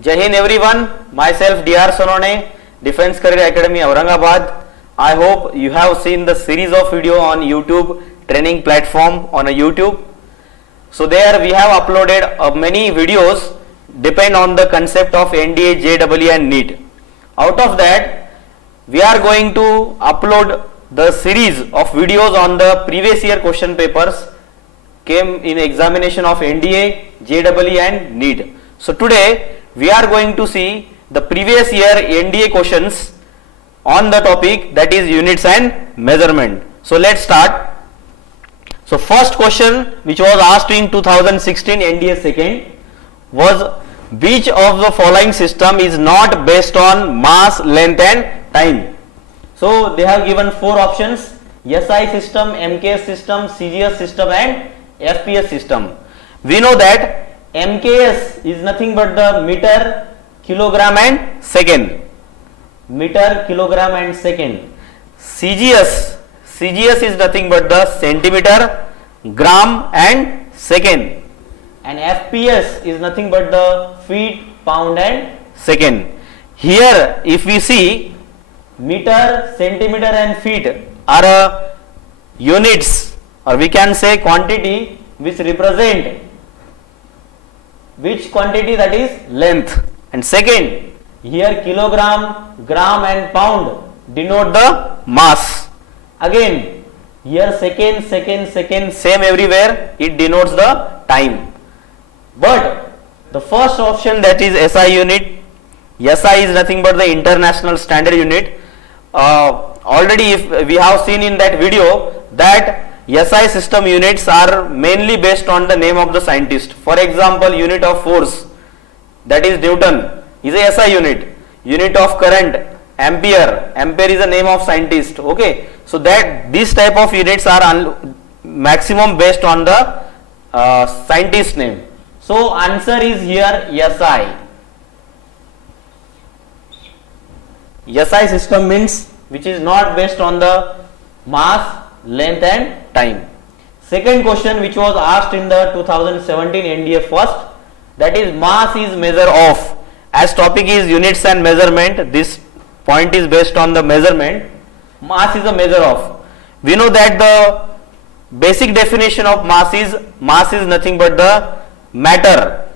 Jai Hind everyone, myself DR Sonone, Defense Career Academy Aurangabad. I hope you have seen the series of video on YouTube training platform on a YouTube. So there we have uploaded many videos depend on the concept of NDA, JEE and NEET. Out of that we are going to upload the series of videos on the previous year question papers came in examination of NDA, JEE and NEET. So today we are going to see the previous year NDA questions on the topic, that is units and measurement. So let's start. So first question which was asked in 2016 NDA second was, which of the following system is not based on mass, length and time? So they have given four options: SI system, MKS system, CGS system and FPS system. We know that MKS is nothing but the meter, kilogram and second. Meter, kilogram and second. CGS is nothing but the centimeter, gram and second. And FPS is nothing but the feet, pound and second. Here if we see, meter, centimeter and feet are units, or we can say quantity which represent which quantity, that is length. And second, here kilogram, gram and pound denote the mass. Again here second, same everywhere, it denotes the time. But the first option, that is SI unit, SI is nothing but the international standard unit. Already if we have seen in that video that SI system units are mainly based on the name of the scientist. For example, unit of force, that is Newton, is a SI unit. Unit of current, ampere, ampere is the name of scientist. Okay, so that this type of units are maximum based on the scientist name. So answer is here SI. SI system means which is not based on the mass, length and time. Second question which was asked in the 2017 NDA first, that is mass is measure of. As topic is units and measurement, this point is based on the measurement. Mass is a measure of. We know that the basic definition of mass is nothing but the matter,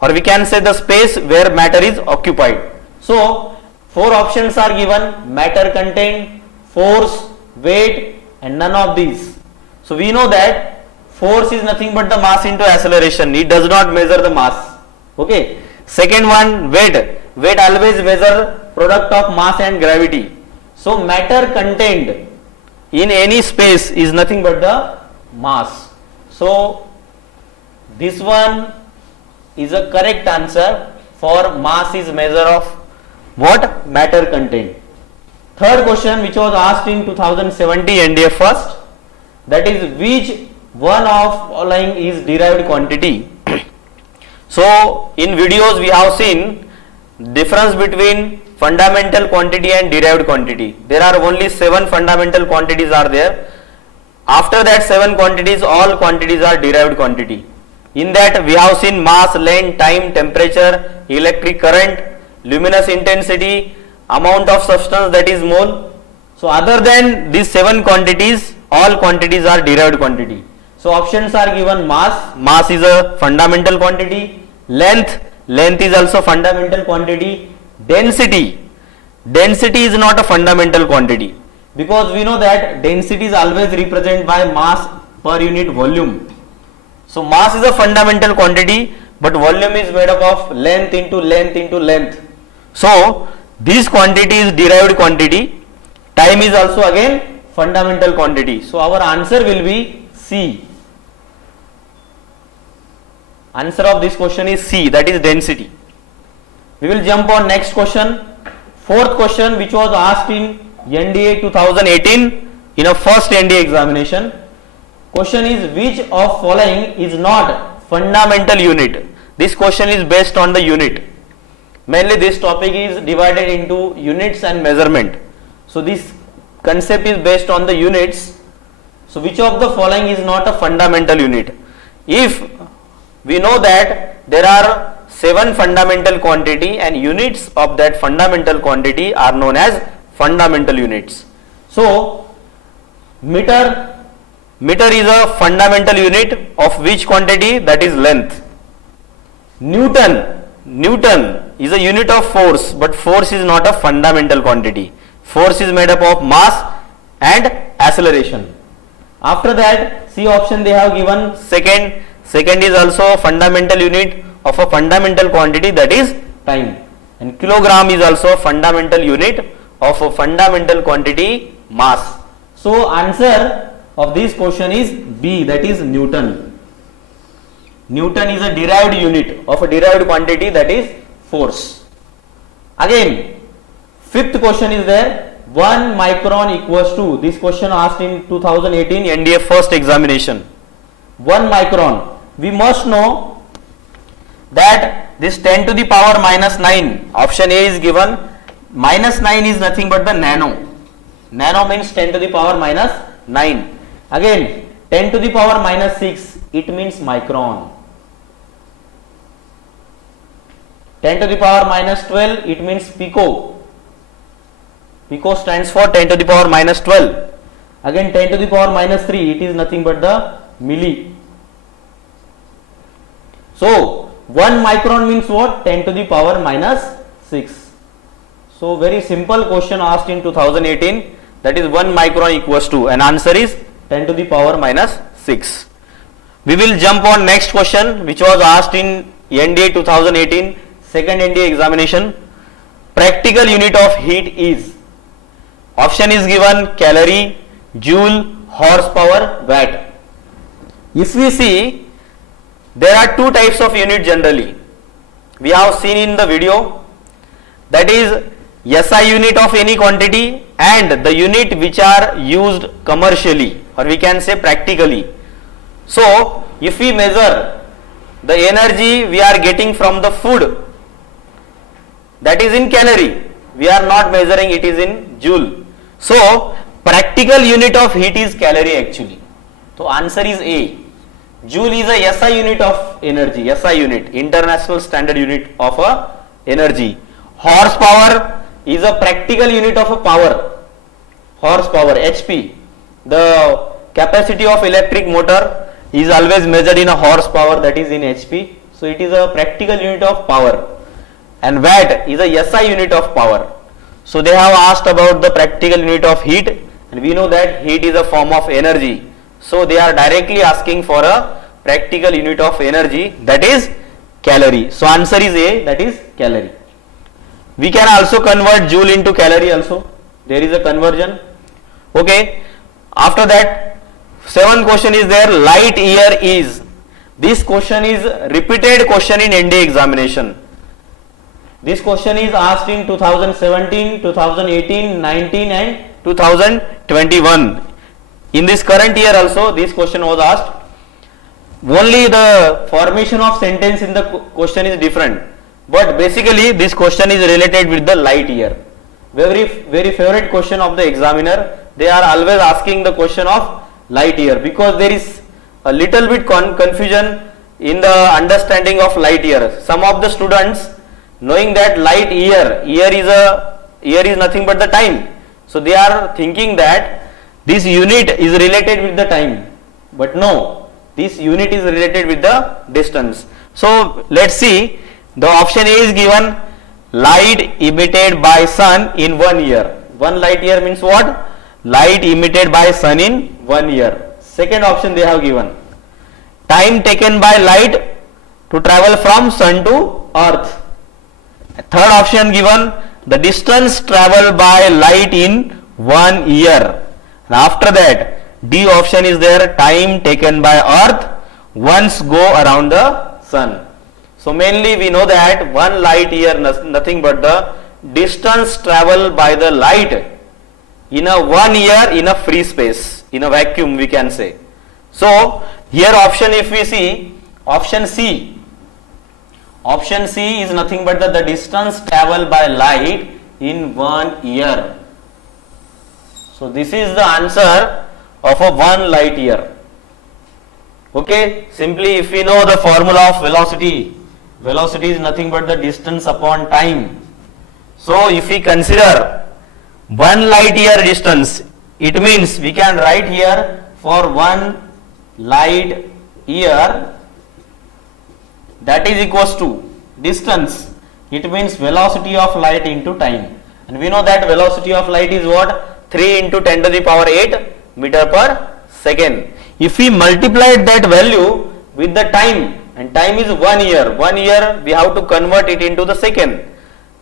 or we can say the space where matter is occupied. So four options are given: matter content, force, weight and none of these. So we know that force is nothing but the mass into acceleration, it does not measure the mass. Okay. Second one, weight always measure product of mass and gravity. So matter content in any space is nothing but the mass. So this one is a correct answer for mass is measure of what? Matter content. Third question which was asked in 2017 NDA first, that is which one of following is derived quantity? So in videos we have seen difference between fundamental quantity and derived quantity. There are only 7 fundamental quantities are there. After that 7 quantities, all quantities are derived quantity. In that we have seen mass, length, time, temperature, electric current, luminous intensity, amount of substance, that is mole. So other than these 7 quantities, all quantities are derived quantity. So options are given: mass is a fundamental quantity, length is also fundamental quantity, density is not a fundamental quantity, because we know that density is always represented by mass per unit volume. So mass is a fundamental quantity, but volume is made up of length into length into length. So this quantity is derived quantity. Time is also again fundamental quantity. So our answer will be C. Answer of this question is C, that is density. We will jump on next question. Fourth question which was asked in NDA 2018 in a first NDA examination. Question is, which of following is not fundamental unit? This question is based on the unit. Mainly this topic is divided into units and measurement. So this concept is based on the units. So which of the following is not a fundamental unit? If we know that there are 7 fundamental quantity, and units of that fundamental quantity are known as fundamental units. So meter is a fundamental unit of which quantity? That is length. Newton is a unit of force, but force is not a fundamental quantity. Force is made up of mass and acceleration. After that, C option they have given second. Second is also a fundamental unit of a fundamental quantity, that is time. And kilogram is also a fundamental unit of a fundamental quantity, mass. So answer of this question is B, that is Newton. Newton is a derived unit of a derived quantity, that is force. Again, fifth question is there. 1 micron equals to, this question asked in 2018 NDA first examination. 1 micron. We must know that this 10 to the power minus 9, option A is given. Minus 9 is nothing but the nano. Nano means 10 to the power minus 9. Again, 10 to the power minus 6, it means micron. 10 to the power minus 12, it means pico. Pico stands for 10 to the power minus 12. Again, 10 to the power minus 3, it is nothing but the milli. So 1 micron means what? 10 to the power minus 6. So very simple question asked in 2018, that is 1 micron equals to, and answer is 10 to the power minus 6. We will jump on next question, which was asked in NDA 2018 second NDA examination. Practical unit of heat is, option is given calorie, joule, horsepower, watt. If we see, there are two types of unit generally. We have seen in the video, that is SI unit of any quantity and the unit which are used commercially, or we can say practically. So if we measure the energy we are getting from the food, that is in calorie, we are not measuring, it is in joule. So practical unit of heat is calorie actually. So answer is A. Joule is a SI unit of energy, SI unit, international standard unit of energy. Horsepower is a practical unit of a power. Horsepower, HP. The capacity of electric motor is always measured in a horsepower, that is in HP. So it is a practical unit of power. And watt is a SI unit of power. So they have asked about the practical unit of heat, and we know that heat is a form of energy. So they are directly asking for a practical unit of energy, that is calorie. So answer is A, that is calorie. We can also convert joule into calorie also. There is a conversion. Okay. After that, 7th question is there, light year is. This question is repeated question in NDA examination. This question is asked in 2017, 2018, 19 and 2021. In this current year also this question was asked. Only the formation of sentence in the question is different, but basically this question is related with the light year. Very favorite question of the examiner. They are always asking the question of light year, because there is a little bit confusion in the understanding of light year. Some of the students, knowing that light year is nothing but the time, so they are thinking that this unit is related with the time, but no, this unit is related with the distance. So let's see, the option A is given, light emitted by sun in 1 year. 1 light year means what? Light emitted by sun in 1 year. Second option they have given, time taken by light to travel from sun to earth. Third option given, the distance traveled by light in 1 year. And after that, D option is there, time taken by earth once go around the sun. So mainly we know that 1 light year nothing but the distance traveled by the light in a 1 year in a free space, in a vacuum we can say. So here option, if we see option C is nothing but the distance traveled by light in 1 year. So this is the answer of a 1 light year. Okay, simply if we know the formula of velocity, velocity is nothing but the distance upon time. So if we consider 1 light year distance, it means we can write here for 1 light year, that is equals to distance, it means velocity of light into time, and we know that velocity of light is what? 3 into 10 to the power 8 meter per second. If we multiply that value with the time, and time is 1 year, 1 year we have to convert it into the second.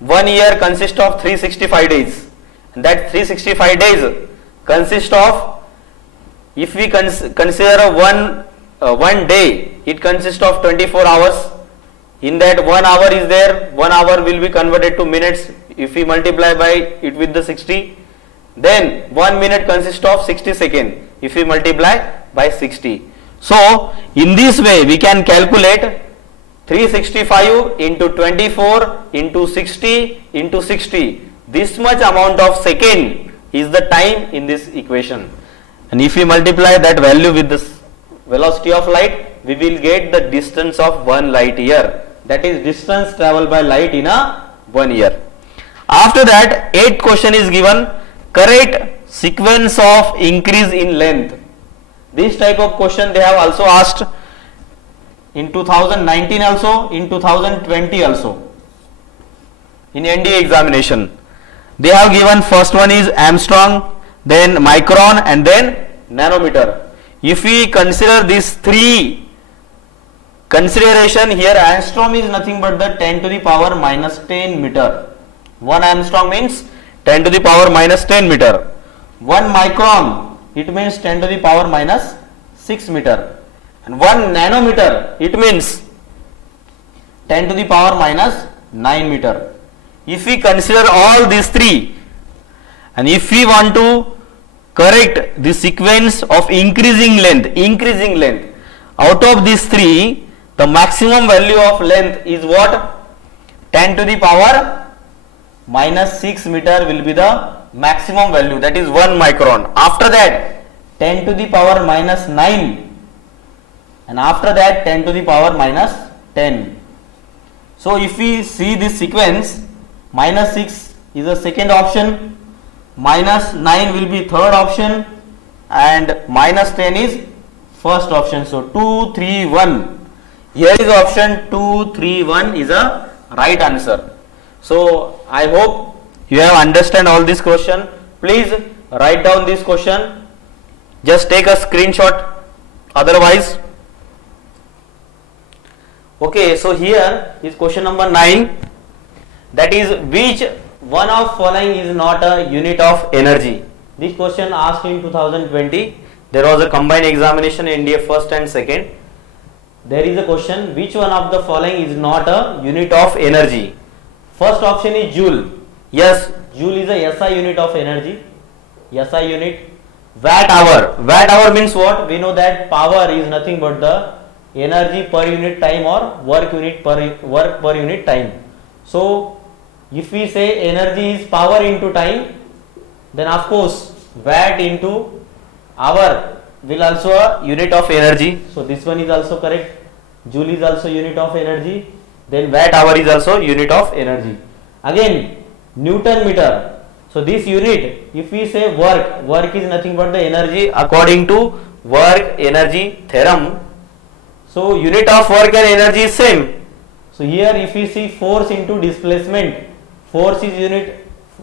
1 year consists of 365 days, and that 365 days consist of, if we consider one day, it consists of 24 hours. In that 1 hour is there, 1 hour will be converted to minutes if we multiply by it with the 60. Then 1 minute consists of 60 seconds if we multiply by 60. So in this way we can calculate 365 into 24 into 60 into 60. This much amount of second is the time in this equation. And if we multiply that value with this velocity of light, we will get the distance of 1 light year. That is distance traveled by light in a 1 year. After that, 8th question is given, correct sequence of increase in length. This type of question they have also asked in 2019 also, in 2020 also, in NDA examination. They have given first one is Armstrong, then micron, and then nanometer. If we consider these three consideration here, Armstrong is nothing but the 10 to the power minus 10 meter. 1 Armstrong means 10 to the power minus 10 meter. 1 micron, it means 10 to the power minus 6 meter. And 1 nanometer, it means 10 to the power minus 9 meter. If we consider all these three, and if we want to correct the sequence of increasing length, out of these three, the maximum value of length is what? 10 to the power minus 6 meter will be the maximum value, that is 1 micron. After that 10 to the power minus 9, and after that 10 to the power minus 10. So if we see this sequence, minus 6 is the second option, minus 9 will be third option, and minus 10 is first option. So 2, 3, 1. Here is option 2, 3, 1 is a right answer. So I hope you have understand all this question. Please write down this question. Just take a screenshot otherwise. Okay, so here is question number 9. That is, which one of following is not a unit of energy? This question asked in 2020. There was a combined examination in India first and second. There is a question, which one of the following is not a unit of energy? First option is joule. Yes, joule is a SI unit of energy. SI unit. Watt hour. Watt hour means what? We know that power is nothing but the energy per unit time or work per unit time. So if we say energy is power into time, then of course watt into hour will also a unit of energy. So this one is also correct. Joule is also unit of energy. Then watt hour is also unit of energy. Again Newton meter. So this unit, if we say work is nothing but the energy according to work energy theorem. So unit of work and energy is same. So here if we see force into displacement, force is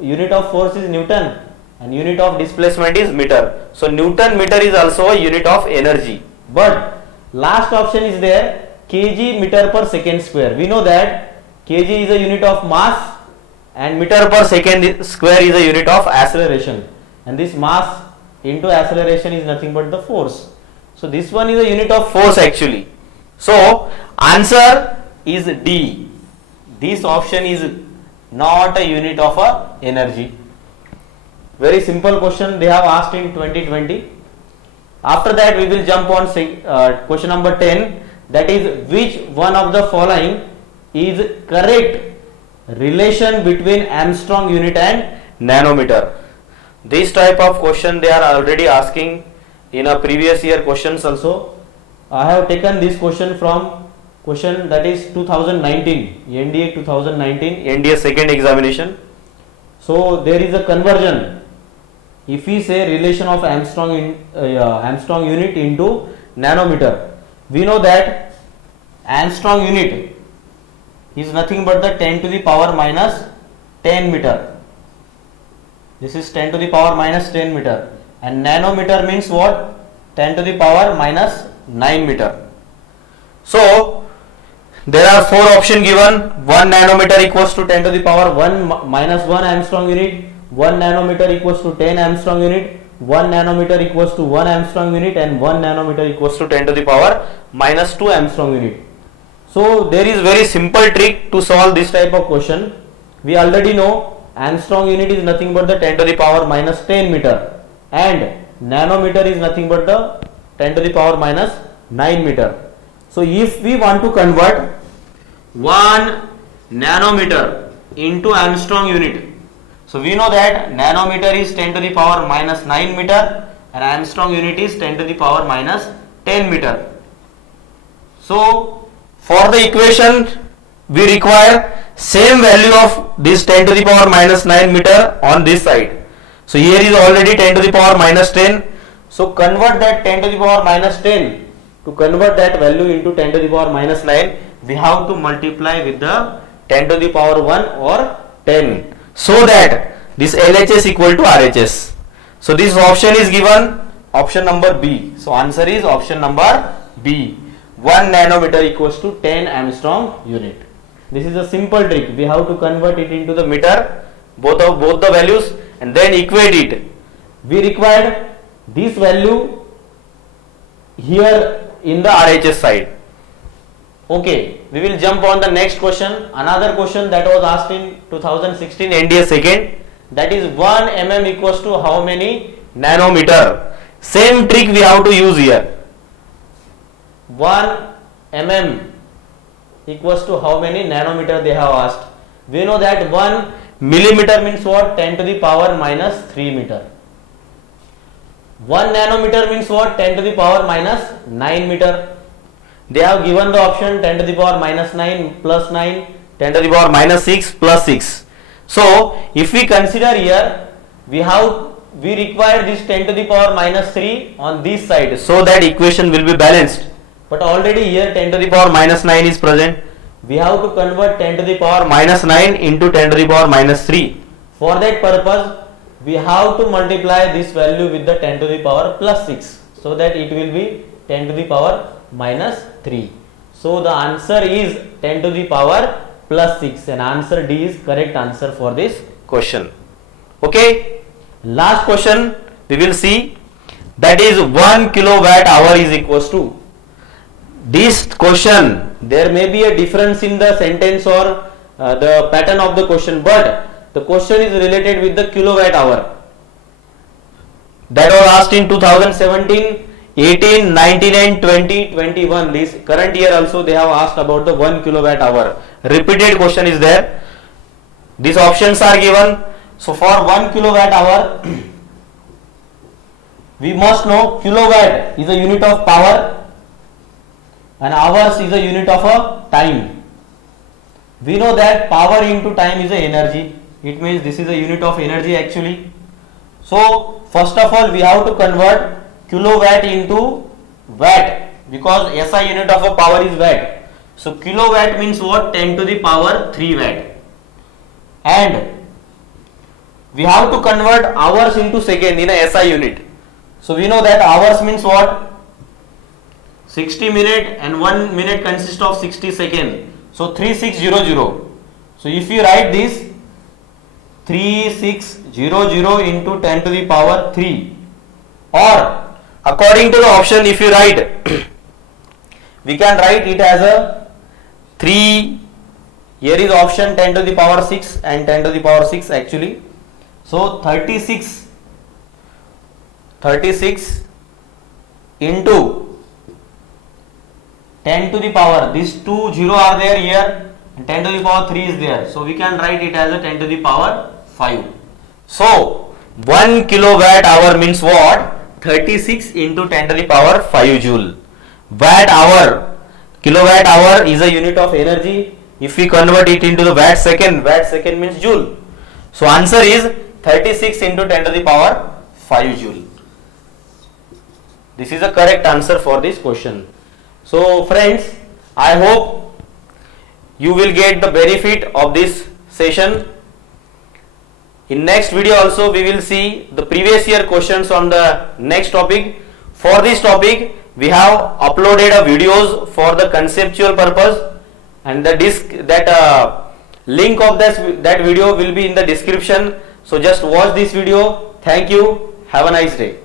unit of force is Newton and unit of displacement is meter. So Newton meter is also a unit of energy. But last option is there, kg meter per second square. We know that kg is a unit of mass and meter per second square is a unit of acceleration, and this mass into acceleration is nothing but the force. So this one is a unit of force actually. So answer is D. This option is not a unit of a energy. Very simple question they have asked in 2020. After that we will jump on question number 10, that is, which one of the following is correct relation between Armstrong unit and nanometer. This type of question they are already asking in a previous year questions also. I have taken this question from question that is 2019 NDA 2019 NDA second examination. So there is a conversion. If we say relation of Armstrong unit into nanometer, we know that Armstrong unit is nothing but the 10 to the power minus 10 meter. This is 10 to the power minus 10 meter, and nanometer means what? 10 to the power minus 9 meter. So there are four options given. 1 nanometer equals to 10 to the power 1 minus 1 Armstrong unit, 1 nanometer equals to 10 Armstrong unit, 1 nanometer equals to 1 Armstrong unit, and 1 nanometer equals to 10 to the power minus 2 Armstrong unit. So there is very simple trick to solve this type of question. We already know Armstrong unit is nothing but the 10 to the power minus 10 meter, and nanometer is nothing but the 10 to the power minus 9 meter. So if we want to convert 1 nanometer into Armstrong unit, so we know that nanometer is 10 to the power minus 9 meter and Armstrong unit is 10 to the power minus 10 meter. So for the equation we require same value of this 10 to the power minus 9 meter on this side. So here is already 10 to the power minus 10. So convert that 10 to the power minus 10. To convert that value into 10 to the power minus 9, we have to multiply with the 10 to the power 1 or 10, so that this LHS equal to RHS. So this option is given, option number B. So answer is option number B. 1 nanometer equals to 10 Armstrong unit. This is a simple trick. We have to convert it into the meter, both the values, and then equate it. We required this value here in the RHS side. Okay, we will jump on the next question. Another question that was asked in 2016 NDA second, that is 1 mm equals to how many nanometer. Same trick we have to use here. 1 mm equals to how many nanometer they have asked. We know that 1 millimeter means what? 10 to the power minus 3 meter. 1 nanometer means what? 10 to the power minus 9 meter. They have given the option 10 to the power minus 9 plus 9, 10 to the power minus 6 plus 6. So if we consider here, we require this 10 to the power minus 3 on this side, so that equation will be balanced. But already here 10 to the power minus 9 is present. We have to convert 10 to the power minus 9 into 10 to the power minus 3. For that purpose, we have to multiply this value with the 10 to the power plus 6, so that it will be 10 to the power minus 3. So the answer is 10 to the power plus 6, and answer D is correct answer for this question. Okay, last question we will see, that is 1 kilowatt hour is equals to. This question, there may be a difference in the sentence or the pattern of the question, but the question is related with the kilowatt hour. That was asked in 2017, 18, 19 and 20, 21. This current year also they have asked about the 1 kilowatt hour. Repeated question is there. These options are given. So for 1 kilowatt hour, we must know kilowatt is a unit of power and hours is a unit of a time. We know that power into time is a energy. It means this is a unit of energy actually. So first of all we have to convert kilowatt into watt, because SI unit of a power is watt. So kilowatt means what? 10 to the power 3 watt. And we have to convert hours into second in a SI unit. So we know that hours means what? 60 minute and 1 minute consists of 60 seconds. So 3600. So if you write this 3600 into 10 to the power 3, or according to the option if you write, we can write it as a 3, here is option 10 to the power 6 and 10 to the power 6 actually. So 36 into 10 to the power, these 2 0 are there here, and 10 to the power 3 is there. So we can write it as a 10 to the power 5. So 1 kilowatt hour means what? 36 into 10 to the power 5 joule. Watt hour, Kilowatt hour is a unit of energy. If we convert it into the watt second means joule. So answer is 36 into 10 to the power 5 joule. This is the correct answer for this question. So friends, I hope you will get the benefit of this session. In next video also we will see the previous year questions on the next topic. For this topic we have uploaded a videos for the conceptual purpose, and the link of that video will be in the description. So just watch this video. Thank you. Have a nice day.